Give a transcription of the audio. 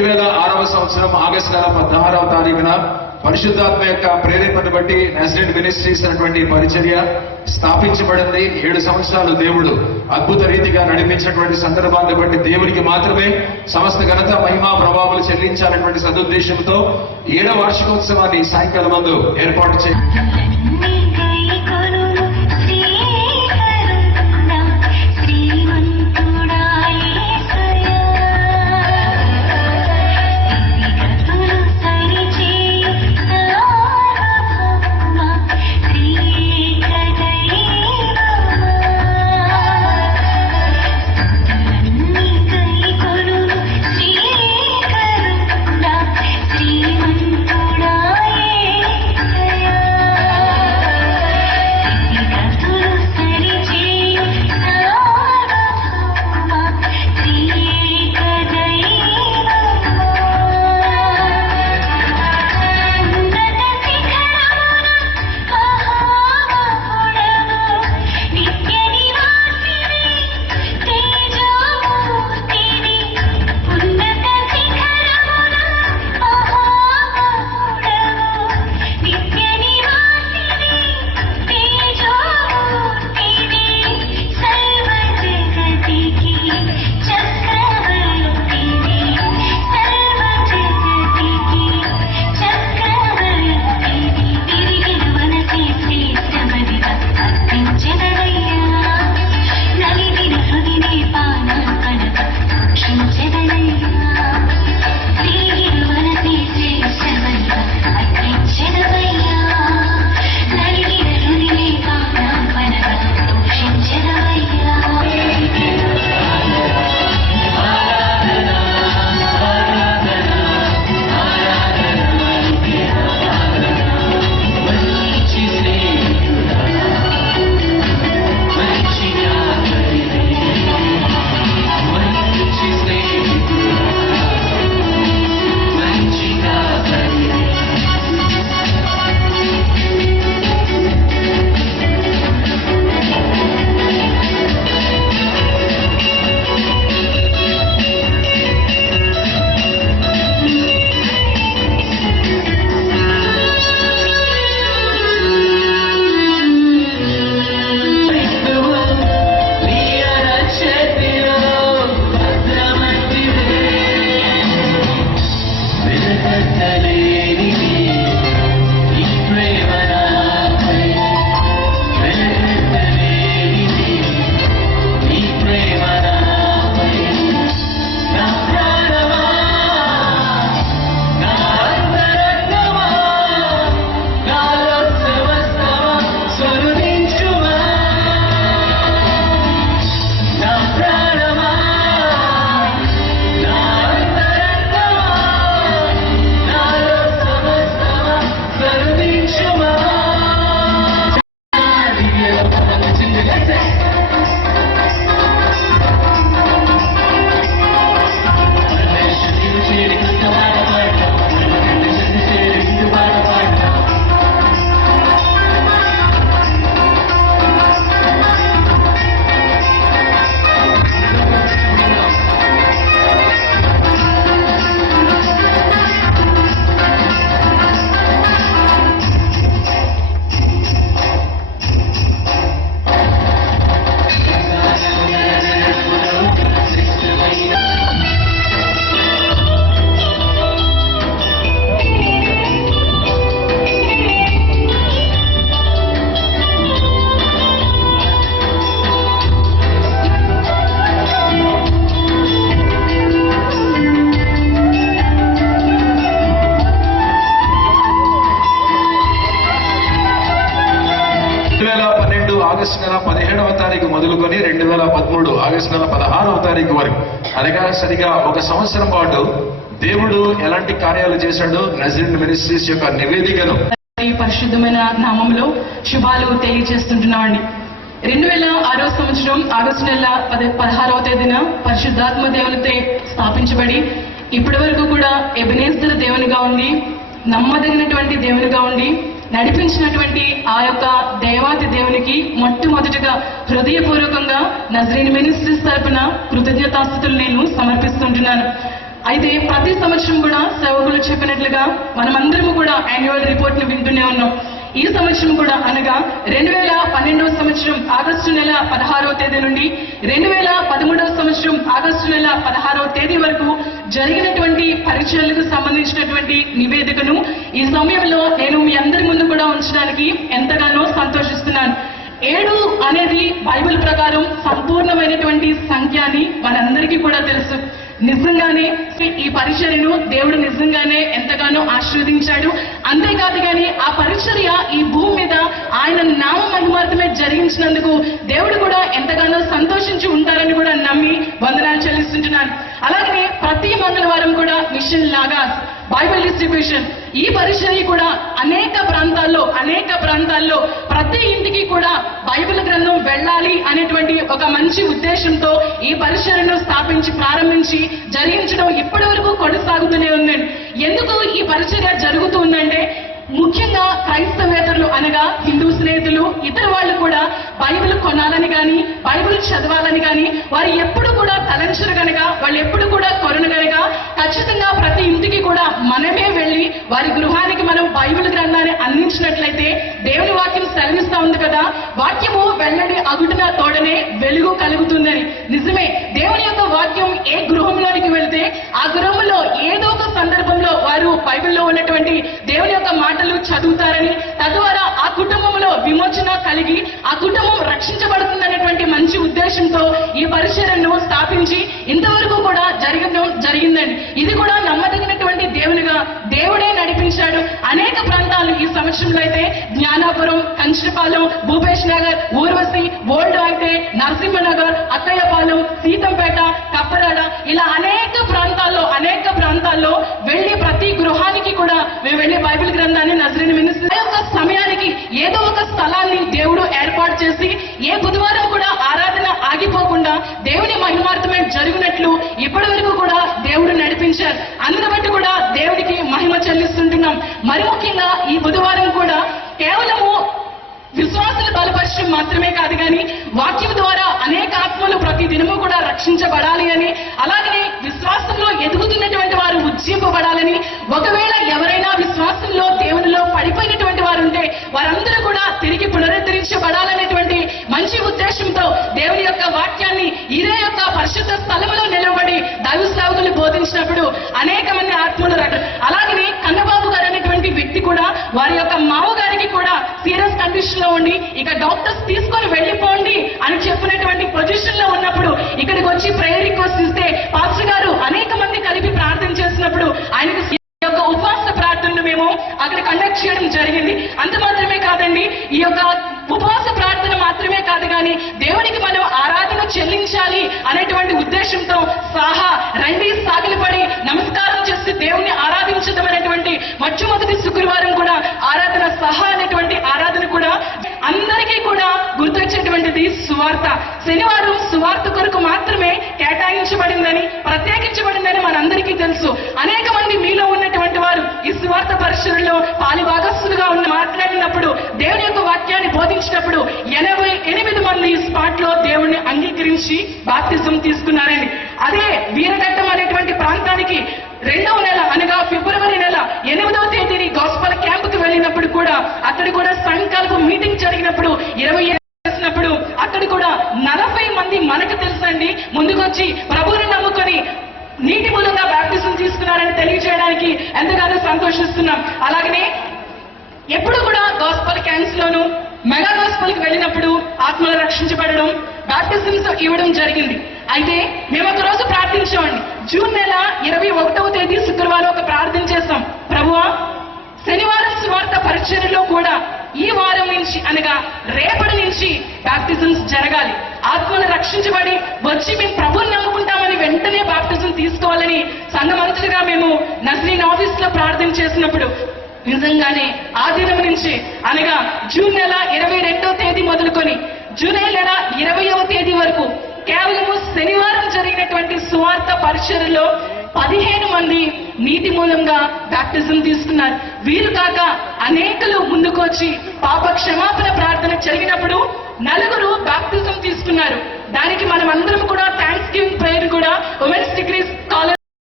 2006వ సంవత్సరం ఆగస్టు నెల 16వ తారీఖున పరిశుద్ధాత్మ యొక్క ప్రేరేపణను బట్టి నజరేత్ మినిస్ట్రీస్ అనేటువంటి పరిచర్య స్థాపించబడింది. 7 సంవత్సరాలు దేవుడు అద్భుత రీతిగా నడిపించినటువంటి సందర్భాన్ని బట్టి దేవునికి మాత్రమే సమస్త ఘనత మహిమా ప్రభావాలు చెల్లించాలన్నటువంటి సదుద్దేశంతో 7వ వార్షికోత్సవాన్ని సాయంకాలం ముందు ఏర్పాటు చేయాలి. ఆగస్టు నెల 17వ తారీఖు మొదలుకొని 2013 ఆగస్టు నెల 16వ తారీఖు వరకు అనగా సరిగా 1 సంవత్సరం పాటు దేవుడు ఎలాంటి కార్యాలు చేశాడో నజరేత్ మినిస్ట్రీస్ యొక్క నివేదికను పరిశుద్ధమైన నామములో శుభాలు తెలియజేస్తుంటున్నామండి. 2006వ సంవత్సరం ఆగస్టు నెల 16వ తేదీన పరిశుద్ధాత్మ దేవునితో స్థాపించబడి ఇప్పటి వరకు కూడా ఎబెనేజర్ దేవునిగా ఉండి నమ్మదగినటువంటి దేవునిగా ఉండి నడిపించినటువంటి ఆ యొక్క దేవాతి దేవునికి మొట్టమొదటిగా హృదయపూర్వకంగా నజరేత్ మినిస్ట్రీస్ తరపున కృతజ్ఞతాస్తుతులు నేను సమర్పిస్తుంటున్నాను. అయితే ప్రతి సంవత్సరం కూడా సేవకులు చెప్పినట్లుగా మనమందరము కూడా యాన్యువల్ రిపోర్ట్ ను వింటూనే ఉన్నాం. ఈ సంవత్సరం కూడా అనగా 2012వ సంవత్సరం ఆగస్టు నెల 16వ తేదీ నుండి 2013వ సంవత్సరం ఆగస్టు నెల 16వ తేదీ వరకు జరిగినటువంటి పరిచయాలకు సంబంధించినటువంటి నివేదికను ఈ సమయంలో నేను మీ అందరి ముందు కూడా ఉంచడానికి ఎంతగానో సంతోషిస్తున్నాను. 7 అనేది బైబిల్ ప్రకారం సంపూర్ణమైనటువంటి సంఖ్య అని మనందరికీ కూడా తెలుసు. నిజంగానే ఈ పరిచర్యను దేవుడు నిజంగానే ఎంతగానో ఆశీర్వదించాడు. అంతేకాదు కానీ ఆ పరిచర్య ఈ భూమి మీద ఆయన నామ మహిమార్థమే జరిగించినందుకు దేవుడు కూడా ఎంతగానో సంతోషించి ఉంటారని కూడా నమ్మి వందనాలు చెల్లిస్తుంటున్నాను. అలాగే ప్రతి మంగళవారం కూడా మిషన్ లాగా బైబిల్ డిస్ట్రిబ్యూషన్ ఈ పరిచర్య కూడా అనేక ప్రాంతాల్లో ప్రతి ఇంటికి కూడా బైబిల్ గ్రంథం వెళ్ళాలి అనేటువంటి ఒక మంచి ఉద్దేశంతో ఈ పరిచర్యను స్థాపించి ప్రారంభించి జరిగించడం ఇప్పటి వరకు కొనసాగుతూనే ఉందండి. ఎందుకు ఈ పరిచర్య జరుగుతూ ఉందంటే ముఖ్యంగా క్రైస్తవేతరులు అనగా హిందూ స్నేహితులు ఇతర వాళ్ళు కూడా బైబిల్ కొనాలని కానీ బైబిల్ చదవాలని కానీ వారు ఎప్పుడు కూడా తలంచరు కనుక వాళ్ళు ఎప్పుడు కూడా కొరను కనుక ఖచ్చితంగా ప్రతి ఇంటికి కూడా మనమే వెళ్ళి వారి గృహానికి మనం బైబిల్ గ్రంథాన్ని అందించినట్లయితే దేవుని వాక్యం సెలవిస్తా ఉంది కదా, వాక్యము వెల్లడి అగుటున తోడనే వెలుగు కలుగుతుందని. నిజమే, దేవుని యొక్క వాక్యం ఏ గృహంలోనికి వెళ్తే ఆ గృహంలో ఏదో ఒక సందర్భంలో వారు బైబిల్లో ఉన్నటువంటి దేవుని యొక్క మాటలు చదువుతారని, తద్వారా ఆ కుటుంబంలో విమోచన కలిగి ఆ కుటుంబం రక్షించబడుతుందనేటువంటి మంచి ఉద్దేశంతో ఈ పరిచర్యను స్థాపించి ఇంతవరకు కూడా జరిగిందండి. ఇది కూడా నమ్మదగినటువంటి దేవుడే నడిపించాడు. అనేక ప్రాంతాలు ఈ సంవత్సరంలో అయితే జ్ఞానాపురం, కంచిపాలెం, భూపేష్ నగర్, ఊర్వశి, ఓల్డ్ అయితే నరసింహనగర్, అక్కయ్యపాలెం, సీతంపేట, కప్పరాడ ఇలా అనేక ప్రాంతాల్లో వెళ్లి ప్రతి గృహానికి కూడా మేము వెళ్లి బైబిల్ గ్రంథాన్ని నజరేయుని మినిస్ట్రీ యొక్క సమయానికి ఏదో ఒక స్థలాన్ని దేవుడు ఏర్పాటు చేసి ఏ బుధవారం కూడా ఆరాధన ఆగిపోకుండా దేవుని మహిమార్థమే జరిగినట్లు ఇప్పటి వరకు కూడా దేవుడు నడిపించారు. అందుని బట్టి కూడా దేవుడికి మహిమ చెల్లిస్తుంటున్నాం. మరి ముఖ్యంగా ఈ బుధవారం కూడా కేవలము విశ్వాసులు బలపరచడం మాత్రమే కాదు కానీ వాక్యం ద్వారా అనేక ఆత్మలు ప్రతి దినము కూడా రక్షించబడాలి అని, అలాగనే విశ్వాసంలో ఎదుగుతున్నటువంటి వారు ఉజ్జింపబడాలని, ఒకవేళ ఎవరైనా విశ్వాసంలో దేవునిలో పడిపోయినటువంటి వారు ఉంటే వారందరూ కూడా తిరిగి పునరుద్ధరించబడాలనేటువంటి మంచి ఉద్దేశంతో దేవుని యొక్క వాక్యాన్ని ఇదే యొక్క పరిశుద్ధ స్థలంలో నిలబడి దైవ సేవకులు బోధించినప్పుడు అనేక మంది ఆత్మలు అలాగనే కన్నబాబు గారు అనేటువంటి వ్యక్తి కూడా వారి యొక్క మామగారికి కూడా సీరియస్ కండిషన్ లో ఉండి ఇక డాక్టర్స్ తీసుకొని వెళ్ళిపోండి అని చెప్పినటువంటి పొజిషన్ లో ఉన్నప్పుడు ఇక్కడికి వచ్చి ప్రేయర్ రిక్వెస్ట్ ఇస్తే పాస్టర్ గారు అనేక మంది కలిపి ప్రార్థన చేసినప్పుడు ఆయనకు యొక్క ఉపవాస ప్రార్థనను మేము అక్కడ కండక్ట్ చేయడం జరిగింది. అంత మాత్రమే కాదండి, ఈ యొక్క ఉపవాస ప్రార్థన మాత్రమే కాదు కానీ దేవునికి మనం ఆరాధన చెల్లించాలి అనేటువంటి ఉద్దేశంతో రండి సాగిలపడి నమస్కారం చేసి దేవుణ్ణి ఆరాధించడం అనేటువంటి మొట్టమొదటి శుక్రవారం కూడా ఆరాధన అనేటువంటి ఆరాధన కూడా అందరికీ కూడా గుర్తొచ్చేటువంటిది సువార్త. శనివారం సువార్త కొరకు మాత్రమే కేటాయించబడిందని, ప్రత్యేకించబడిందని మనందరికీ తెలుసు. అనేక మంది మీలో ఉన్నటువంటి వారు ఈ సువార్త పరిచర్యలో పాలిభాగస్తులుగా మాట్లాడినప్పుడు దేవుని యొక్క వాక్యాన్ని బోధించినప్పుడు 88 మంది స్పాట్ లో దేవుణ్ణి అంగీకరించి బాప్తిజం తీసుకున్నారండి. అదే వీరఘట్టం అనేటువంటి ప్రాంతానికి 2వ నెల అనగా ఫిబ్రవరి నెల 8వ తేదీని గాస్పల్ క్యాంపుకి వెళ్ళినప్పుడు కూడా అక్కడ కూడా సంకల్ప మీటింగ్ జరిగినప్పుడు 20 చేసినప్పుడు అక్కడ కూడా 40 మంది మనకు తెలుసండి ముందుకొచ్చి ప్రభువుని నమ్ముకొని నీటి మూలంగా బాప్తిజం తీసుకున్నారని తెలియజేయడానికి ఎంతగానో సంతోషిస్తున్నాం. అలాగనే ఎప్పుడు కూడా గాస్పల్ క్యాంప్స్ లోను మెగా గాస్పల్ కి వెళ్ళినప్పుడు ఆత్మలు రక్షించబడడం, బాప్తిజమ్స్ ఇవ్వడం జరిగింది. అయితే మేము ఒక రోజు ప్రార్థించామండి. జూన్ నెల 21వ తేదీ శుక్రవారం ఒక ప్రార్థన చేస్తాం. ప్రభువా, శనివారం సువార్త పరిచర్యలో కూడా ఈ వారం నుంచి అనగా రేపటి నుంచి బాప్తిజమ్స్ జరగాలి. ఆత్మలు రక్షించబడి వచ్చి మేము ప్రభువుని నమ్ముకుంటామని వెంటనే బాప్తిజం తీసుకోవాలని సంఘమంతులుగా మేము నజరీన్ ఆఫీస్ లో ప్రార్థన చేసినప్పుడు నిజంగానే ఆ దినం నుంచి అనగా జూన్ నెల 22వ తేదీ మొదలుకొని జూలై నెల 20వ తేదీ వరకు కేవలము శనివారం జరిగినటువంటి సువార్త పరిచర్యలో 15 మంది నీటి మూలంగా బాప్తిజం తీసుకున్నారు. వీరు కాక అనేకలు ముందుకు వచ్చి పాప క్షమాపణ ప్రార్థన జరిగినప్పుడు 4 బాప్తిజం తీసుకున్నారు. దానికి మనం అందరం కూడా థ్యాంక్స్ గివింగ్ ప్రేయర్ కూడా ఉమెన్స్ డిగ్రీ కాలేజ్